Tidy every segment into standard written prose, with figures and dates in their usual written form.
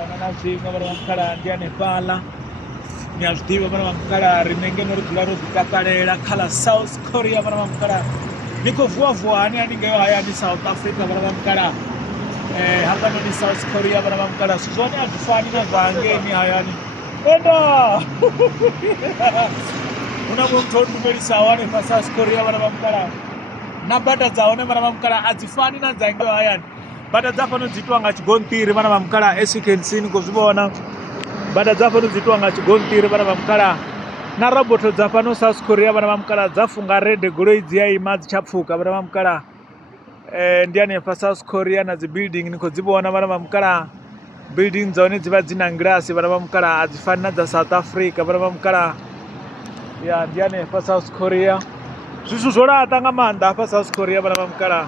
ananazinga vana vamukala ndiane pala niyazvidiva vana vamukala rinenge norudzi rozvitakarera kala South Korea vana vamukala niko vuwa hani aningeyo haya ni South Africa vana vamukala hapa ni South Korea vana vamukala sizoni hazvifani nazvangeni hayani enda unamomutondumelisawo nepa South Korea vana vamukala nabata dzawo nevana vamukala hadzifani nadzangeyo hayani bata dzafano dzitwa ngachigontiri vana vamukala as you can see nikuzvivona bata dzafano dzitwa ngachigontiri vana vamukala na roboto dzafano South Korea vana vamukala dzafunga redhe goloi dziyaima dzichapfuka vana vamukala ndiani pa South Korea na dzibuilding nikudzivona vana vamukala building dzaone dziva dzina ngirasi vana vamukala hadzifani nadza South Africa vana vamukala ya ndiani pa South Korea zvishu zvoratanga manda pa South Korea vana vamukala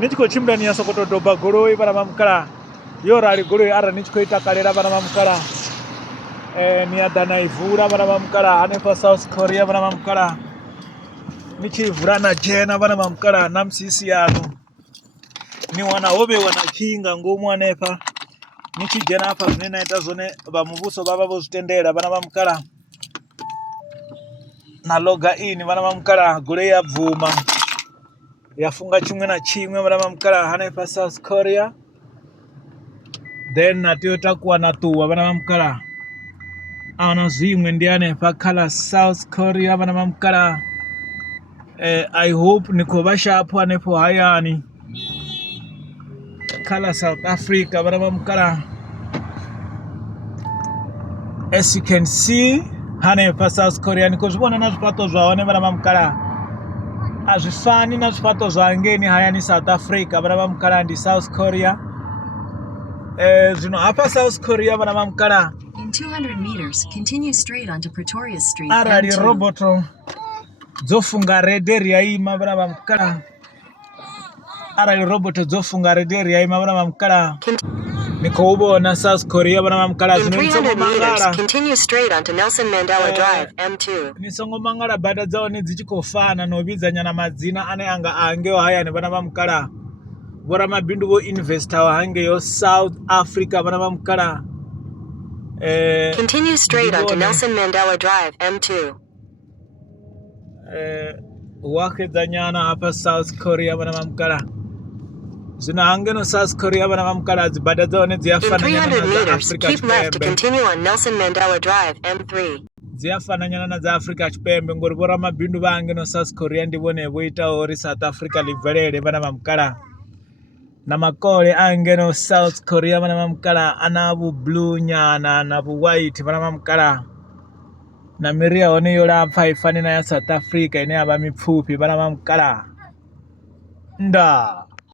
nichikochimda niyasokotodhobha goloi vana vamukala yorari goloi ara nichikoitakarera vana vamukala niyadhanaivhura vana vamukala hanepa South Korea vana vamukala nichivhura najena vana vamukala namusisi yano niwana hove wana kinga ngomwanepa nichijena apa zvine naita zvone vamuvuso vava vozvitendera vana vamukala naloga ini vana vamukala goloi yabvuma yafunga chimwe na chimwe vana vamukala hanepa South Korea then natoyota kuwana tuwa vana vamukala ana zvimwe ndianepa kala South Korea vana vamukala I hope nikova shapu anepo hayani kala South Africa vana vamukala as you can see hanepa South Korea nikozvivona nazvipato zvavone vana vamukala hazvifani nazvipato zvangeni hayani South Africa vana vamukala ndi South Korea zvino hapa South Korea vana vamukala in 200 meters continue straight onto Pretoria Street arali roboto dzofunga redhe riyaima vana vamukala arali roboto dzofunga redhe riyaima vana vamukala nikouvona South Korea vana vamukala in 300 meters continue straight onto Nelson Mandela Drive M2 nisongomangala bada dzaone dzichikofana novidzanyana madzina ane anga angewo hayani vana vamukala voramabindu voinvesta hangeyo South Africa vana vamukala continue straight onto Nelson Mandela Drive M2 wakhedzanyana apa South Korea vana vamukala zvino hangeno South Korea vana vamukala dzibada dzaone dziyafananyana keep left to continue on Nelson Mandela Drive M3 dziyafananyana nadza Africa Chipembe ngori voramabindu vahangeno South Korea ndivone voitawo ri South Africa libvelele vana vamukala na makole angeno South Korea vana vamukala ana vublue nyana na vuwhite vana vamukala na miri yaone yorapfa ifanana ya South Africa ine yava mipfupi vana vamukala nda